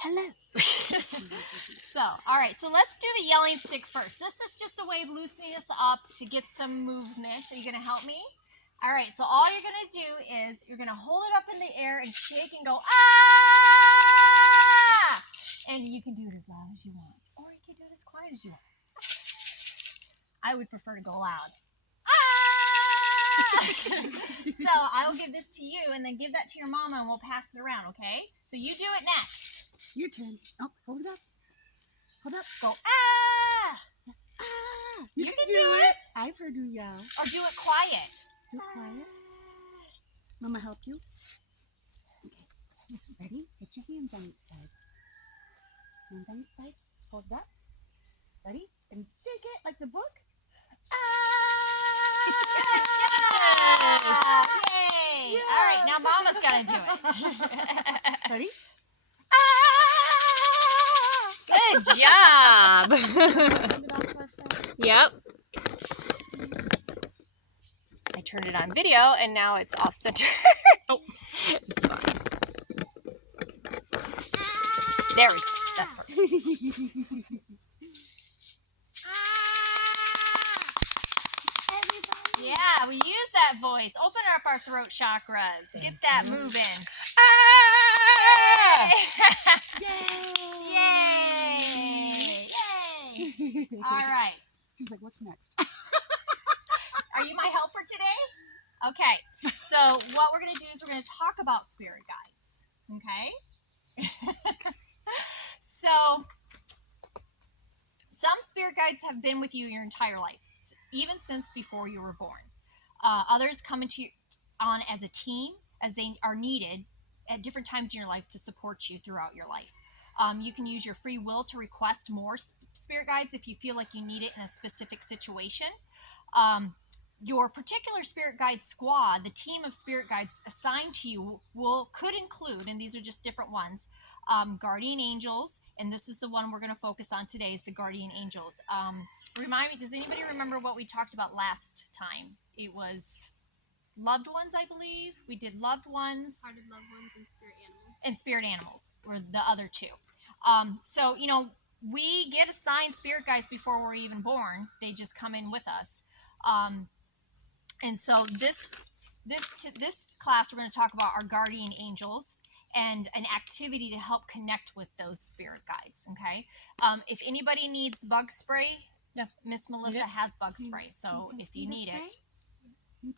Hello. So, all right, so let's do the yelling stick first. This is just a way of loosening us up to get some movement. Are you going to help me? All right, so all you're going to do is you're going to hold it up in the air and shake and go, ah! And you can do it as loud as you want, or you can do it as quiet as you want. I would prefer to go loud. Ah! So I will give this to you, and then give that to your mama, and we'll pass it around, okay? So you do it next. Your turn. Oh, hold it up. Hold up. Go, ah! Ah! You can do it. I've heard you yell. Or do it quiet. Do it quiet. Mama help you? Okay. Ready? Put your hands on each side. Hands on each side. Hold it up. Ready? And shake it like the book. Ah! Yay! Yes. All right, now Mama's got to do it. Ready? Good job. Yep. I turned it on video, and now it's off center. Oh, it's fine. There we go. That's perfect. Yeah, we use that voice. Open up our throat chakras. Get that moving. Yay! Yay! Yay! All right. She's like, what's next? Are you my helper today? Okay. So what we're going to do is we're going to talk about spirit guides. Okay? So some spirit guides have been with you your entire life, even since before you were born. Others come on as a team, as they are needed at different times in your life to support you throughout your life. You can use your free will to request more spirit guides if you feel like you need it in a specific situation. Your particular spirit guide squad, the team of spirit guides assigned to you, could include, and these are just different ones, guardian angels, and this is the one we're going to focus on today, is the guardian angels. Remind me, does anybody remember what we talked about last time? It was loved ones, I believe. We did loved ones. Hearted loved ones and spirit animals. And spirit animals were the other two. So, we get assigned spirit guides before we're even born. They just come in with us. And so this class, we're going to talk about our guardian angels and an activity to help connect with those spirit guides. Okay. If anybody needs bug spray, Miss Melissa has bug spray. So if you need it.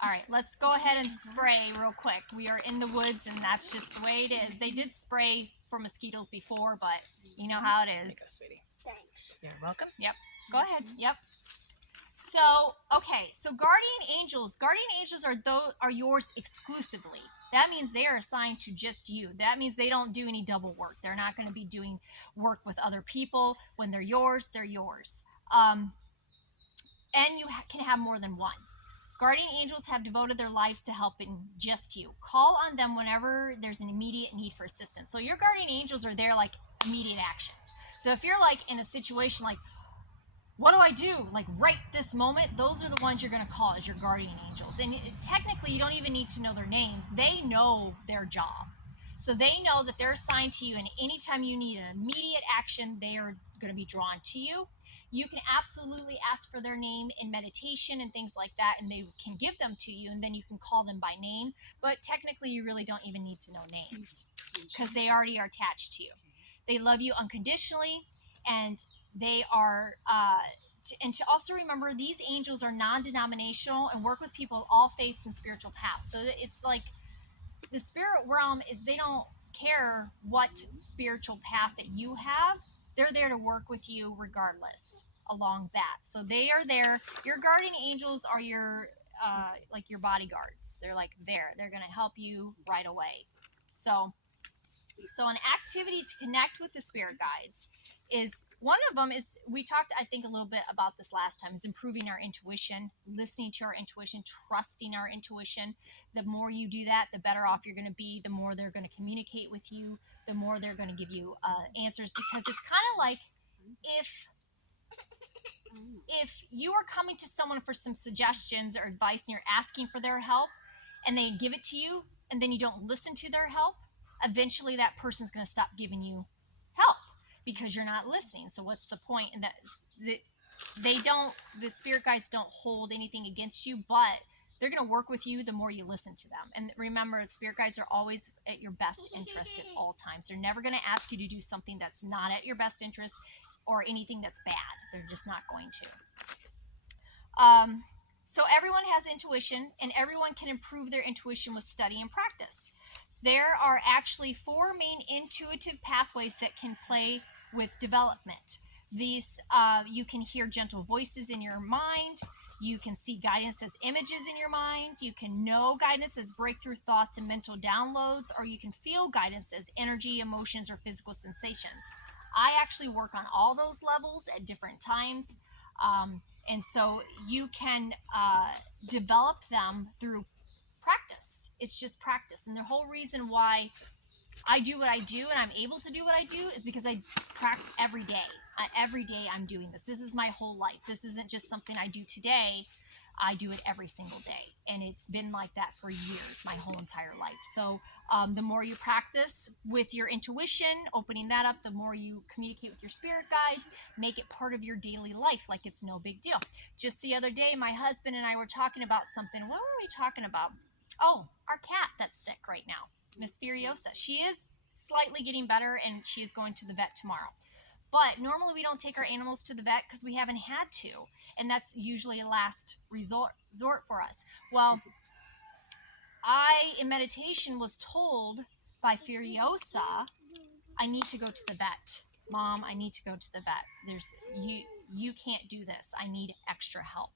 All right, let's go ahead and spray real quick. We are in the woods, and that's just the way it is. They did spray for mosquitoes before, but you know how it is. There you go, sweetie. Thanks. You're welcome. Yep. Go ahead. Yep. So, okay. So guardian angels are yours exclusively. That means they are assigned to just you. That means they don't do any double work. They're not going to be doing work with other people. When they're yours, they're yours. And you can have more than one. Guardian angels have devoted their lives to helping just you. Call on them whenever there's an immediate need for assistance. So your guardian angels are there like immediate action. So if you're like in a situation like, what do I do? Like right this moment, those are the ones you're going to call as your guardian angels. And technically, you don't even need to know their names. They know their job. So they know that they're assigned to you, and anytime you need an immediate action, they are going to be drawn to you. You can absolutely ask for their name in meditation and things like that, and they can give them to you, and then you can call them by name. But technically, you really don't even need to know names because they already are attached to you. They love you unconditionally, and they are, and to also remember, these angels are non-denominational and work with people of all faiths and spiritual paths. So it's like the spirit realm is, they don't care what spiritual path that you have. They're there to work with you regardless along that. So they are there. Your guardian angels are your, like your bodyguards. They're like there. They're going to help you right away. So an activity to connect with the spirit guides is, one of them is, we talked, I think, a little bit about this last time, is improving our intuition, listening to our intuition, trusting our intuition. The more you do that, the better off you're going to be. The more they're going to communicate with you, the more they're going to give you answers, because it's kind of like if you are coming to someone for some suggestions or advice and you're asking for their help and they give it to you and then you don't listen to their help, eventually that person's going to stop giving you because you're not listening. So what's the point? And the spirit guides don't hold anything against you, but they're going to work with you the more you listen to them. And remember, spirit guides are always at your best interest at all times. They're never going to ask you to do something that's not at your best interest or anything that's bad. They're just not going to. So everyone has intuition, and everyone can improve their intuition with study and practice. There are actually 4 main intuitive pathways that can play with development. These, you can hear gentle voices in your mind. You can see guidance as images in your mind. You can know guidance as breakthrough thoughts and mental downloads, or you can feel guidance as energy, emotions, or physical sensations. I actually work on all those levels at different times. And so you can develop them through practice. It's just practice. And the whole reason why I do what I do and I'm able to do what I do is because I practice every day. Every day I'm doing this. This is my whole life. This isn't just something I do today. I do it every single day. And it's been like that for years, my whole entire life. So the more you practice with your intuition, opening that up, the more you communicate with your spirit guides, make it part of your daily life like it's no big deal. Just the other day, my husband and I were talking about something. What were we talking about? Oh, our cat that's sick right now, Miss Furiosa. She is slightly getting better, and she is going to the vet tomorrow. But normally we don't take our animals to the vet because we haven't had to, and that's usually a last resort for us. Well, I, in meditation, was told by Furiosa, I need to go to the vet. Mom, I need to go to the vet. You can't do this. I need extra help.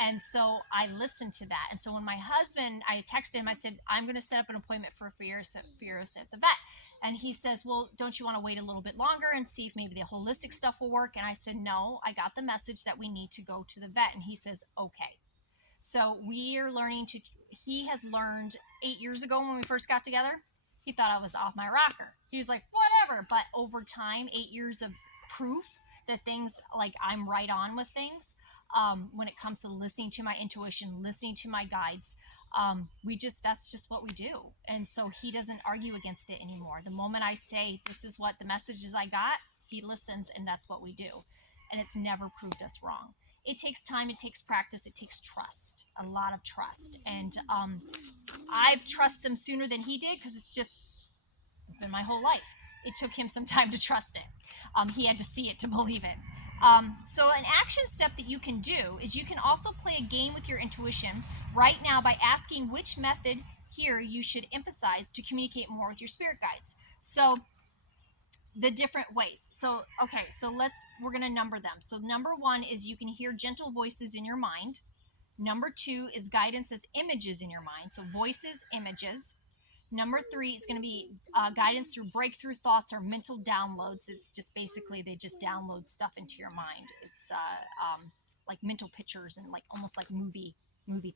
And so I listened to that. And so when my husband, I texted him, I said, I'm going to set up an appointment for Furiosa at the vet. And he says, well, don't you want to wait a little bit longer and see if maybe the holistic stuff will work? And I said, no, I got the message that we need to go to the vet. And he says, okay. So we are learning to, he has learned 8 years ago when we first got together. He thought I was off my rocker. He was like, whatever. But over time, 8 years of proof that things, like I'm right on with things. When it comes to listening to my intuition, listening to my guides, that's just what we do. And so he doesn't argue against it anymore. The moment I say, this is what the messages I got, he listens, and that's what we do. And it's never proved us wrong. It takes time, it takes practice, it takes trust, a lot of trust. And I've trusted them sooner than he did because it's just been my whole life. It took him some time to trust it. He had to see it to believe it. So an action step that you can do is you can also play a game with your intuition right now by asking which method here you should emphasize to communicate more with your spirit guides. So the different ways. So, okay, so we're going to number them. So number 1 is you can hear gentle voices in your mind. Number 2 is guidance as images in your mind. So voices, images. Number 3 is going to be guidance through breakthrough thoughts or mental downloads. It's just basically they just download stuff into your mind. It's like mental pictures and like almost like movie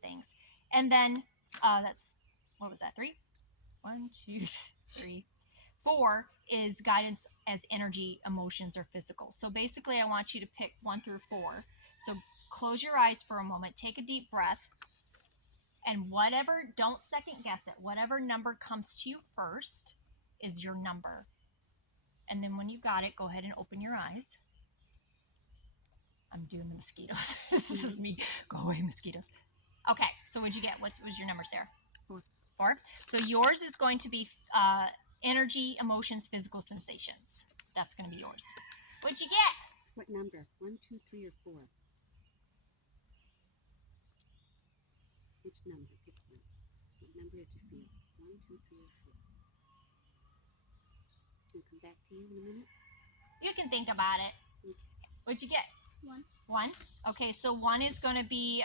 things. And then that's, what was that? 3? 1, 2, 3. 4 is guidance as energy, emotions, or physical. So basically, I want you to pick 1 through 4. So close your eyes for a moment, take a deep breath, and don't second guess it. Whatever number comes to you first is your number. And then when you got it, go ahead and open your eyes. I'm doing the mosquitoes. This is me. Go away, mosquitoes. Okay, so what'd you get? What was your number, Sarah? 4. So yours is going to be energy, emotions, physical sensations. That's going to be yours. What'd you get? What number? 1, 2, 3, or 4? Which number? Pick one. What number did you feel? 1, 2, 3, or 4? We'll come back to you in a minute. You can think about it. Okay. What'd you get? 1. 1? Okay, so 1 is going to be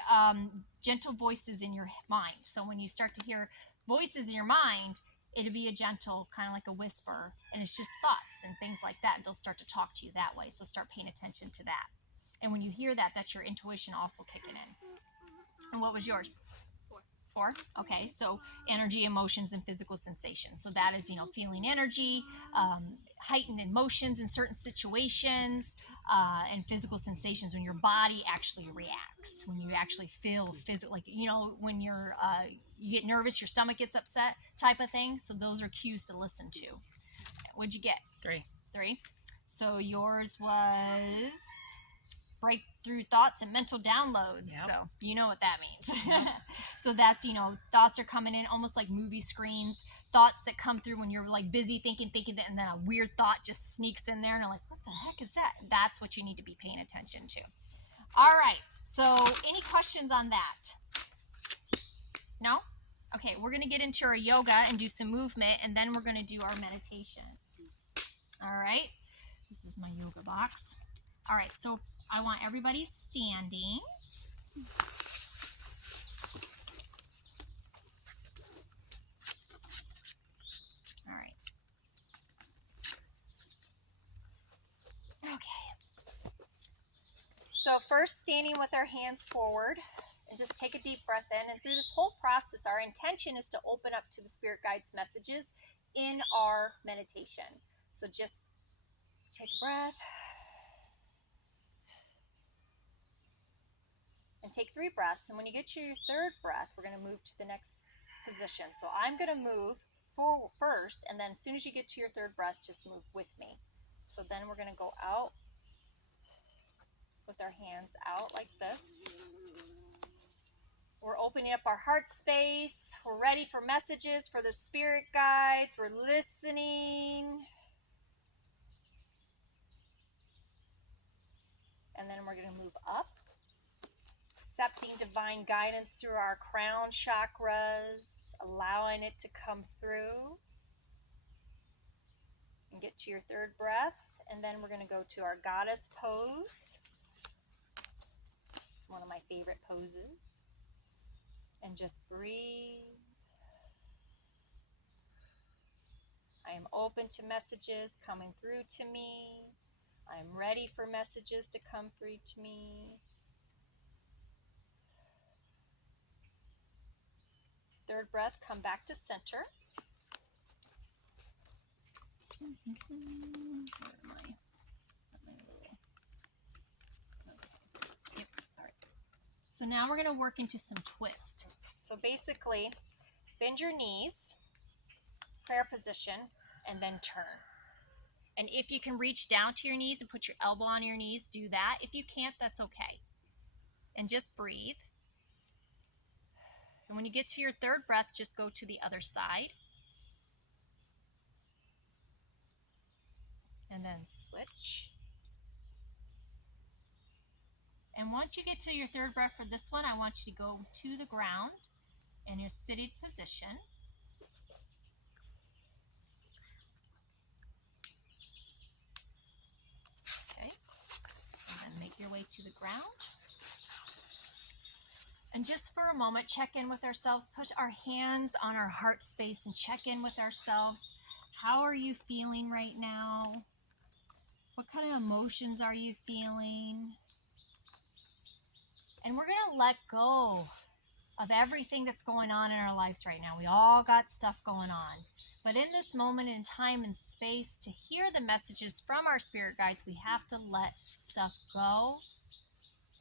gentle voices in your mind. So when you start to hear voices in your mind, it'll be a gentle, kind of like a whisper, and it's just thoughts and things like that. They'll start to talk to you that way, so start paying attention to that. And when you hear that, that's your intuition also kicking in. And what was yours? 4. Okay, so energy, emotions, and physical sensations. So that is, feeling energy, heightened emotions in certain situations, and physical sensations when your body actually reacts, when you actually feel physical, like, when you get nervous, your stomach gets upset type of thing. So those are cues to listen to. What'd you get? 3. 3. So yours was breakthrough thoughts and mental downloads. Yep. So you know what that means. Yep. So that's, thoughts are coming in almost like movie screens. Thoughts that come through when you're like busy thinking, and then a weird thought just sneaks in there and you're like, what the heck is that? That's what you need to be paying attention to. All right. So any questions on that? No? Okay, we're going to get into our yoga and do some movement, and then we're going to do our meditation. All right. This is my yoga box. All right, so I want everybody standing. All right. Okay. So first, standing with our hands forward, and just take a deep breath in. And through this whole process, our intention is to open up to the Spirit Guides' messages in our meditation. So just take a breath. And take 3 breaths. And when you get to your 3rd breath, we're going to move to the next position. So I'm going to move forward first, and then as soon as you get to your 3rd breath, just move with me. So then we're going to go out with our hands out like this. We're opening up our heart space. We're ready for messages for the Spirit Guides. We're listening. And then we're going to move up, accepting divine guidance through our crown chakras, allowing it to come through. And get to your 3rd breath, and then we're going to go to our goddess pose. It's one of my favorite poses. And just breathe. I am open to messages coming through to me. I am ready for messages to come through to me. 3rd breath, come back to center. Where am I? Yep. All right. So now we're going to work into some twist. So basically, bend your knees, prayer position, and then turn. And if you can reach down to your knees and put your elbow on your knees, do that. If you can't, that's okay. And just breathe. And when you get to your 3rd breath, just go to the other side. And then switch. And once you get to your 3rd breath for this one, I want you to go to the ground in your seated position. Okay. And then make your way to the ground. And just for a moment, check in with ourselves. Push our hands on our heart space and check in with ourselves. How are you feeling right now? What kind of emotions are you feeling? And we're going to let go of everything that's going on in our lives right now. We all got stuff going on. But in this moment in time and space, to hear the messages from our spirit guides, we have to let stuff go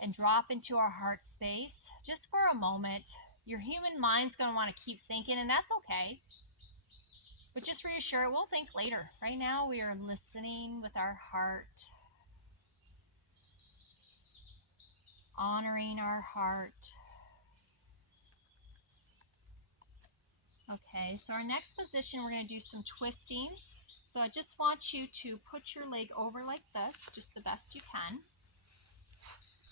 and drop into our heart space just for a moment. Your human mind's going to want to keep thinking, and that's okay. But just reassure it, we'll think later. Right now, we are listening with our heart, honoring our heart. Okay, so our next position, we're going to do some twisting. So I just want you to put your leg over like this, just the best you can.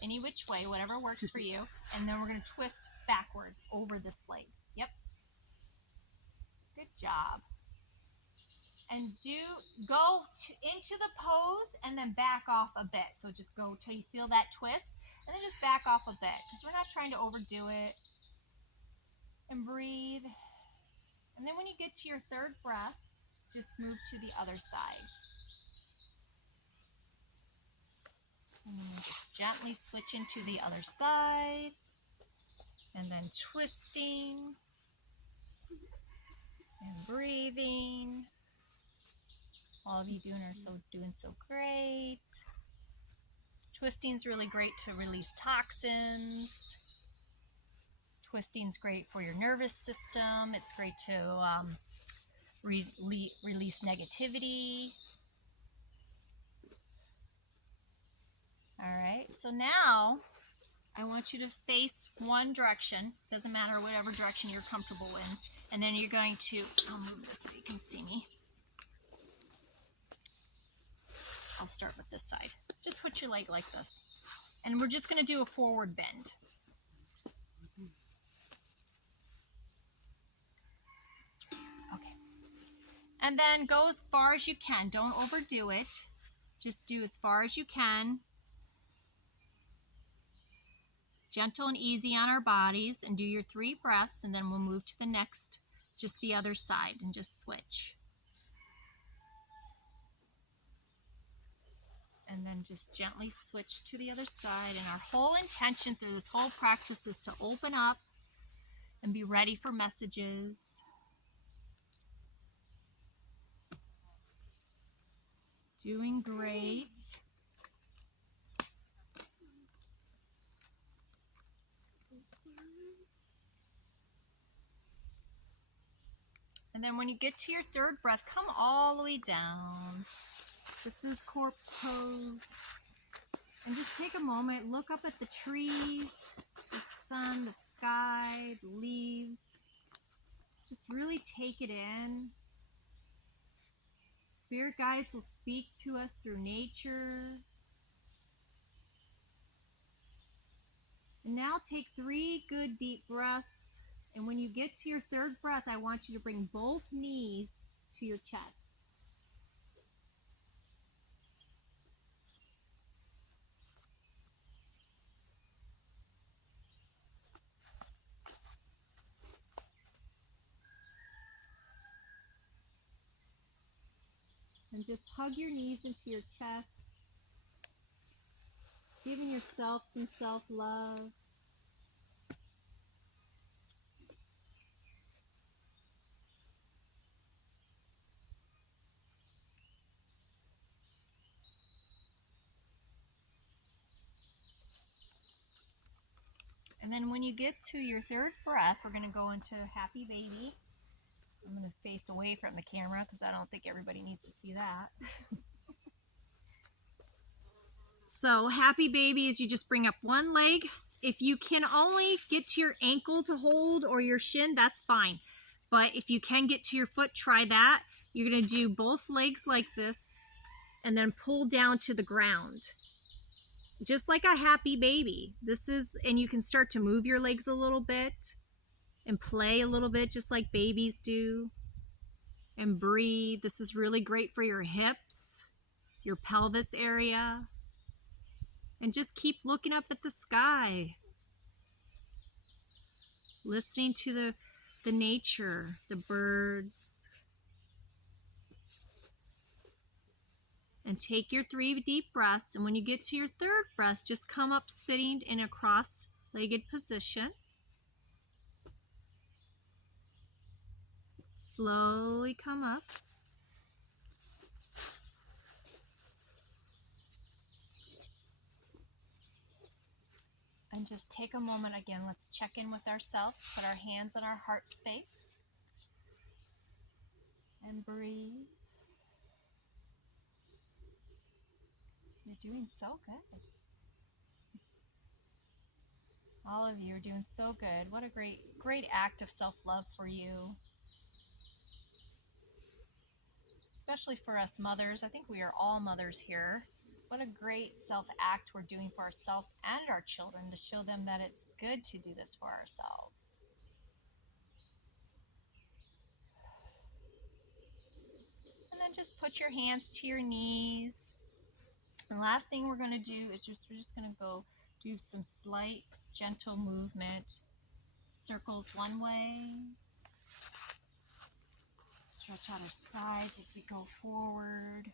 Any which way, whatever works for you. And then we're going to twist backwards over this leg. Yep. Good job. And go into the pose and then back off a bit. So just go till you feel that twist and then just back off a bit because we're not trying to overdo it. And breathe. And then when you get to your 3rd breath, just move to the other side. And then just gently switch into the other side. And then twisting. And breathing. All of you doing so great. Twisting's really great to release toxins. Twisting's great for your nervous system. It's great to release negativity. So now I want you to face one direction. Doesn't matter whatever direction you're comfortable in. And then you're going to, I'll move this so you can see me. I'll start with this side. Just put your leg like this. And we're just going to do a forward bend. Okay. And then go as far as you can. Don't overdo it. Just do as far as you can. Gentle and easy on our bodies, and do your 3 breaths, and then we'll move to the next, just the other side, and just switch. And then just gently switch to the other side. And our whole intention through this whole practice is to open up and be ready for messages. Doing great. And then when you get to your 3rd breath, come all the way down. This is corpse pose. And just take a moment, look up at the trees, the sun, the sky, the leaves. Just really take it in. Spirit guides will speak to us through nature. And now take 3 good deep breaths. And when you get to your 3rd breath, I want you to bring both knees to your chest. And just hug your knees into your chest, giving yourself some self-love. And then when you get to your 3rd breath, we're going to go into happy baby. I'm going to face away from the camera because I don't think everybody needs to see that. So happy baby is you just bring up one leg. If you can only get to your ankle to hold or your shin, that's fine. But if you can get to your foot, try that. You're going to do both legs like this and then pull down to the ground. Just like a happy baby. And you can start to move your legs a little bit and play a little bit just like babies do. And breathe. This is really great for your hips, your pelvis area. And just keep looking up at the sky. Listening to the nature, the birds. And take your 3 deep breaths. And when you get to your 3rd breath, just come up sitting in a cross-legged position. Slowly come up. And just take a moment again. Let's check in with ourselves. Put our hands on our heart space. And breathe. You're doing so good. All of you are doing so good. What a great act of self-love for you. Especially for us mothers. I think we are all mothers here. What a great self-act we're doing for ourselves and our children to show them that it's good to do this for ourselves. And then just put your hands to your knees. And the last thing we're going to do is we're just going to go do some slight gentle movement. Circles one way. Stretch out our sides as we go forward.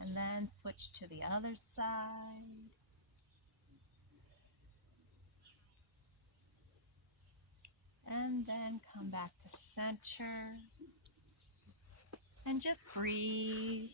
And then switch to the other side. And then come back to center. And just breathe.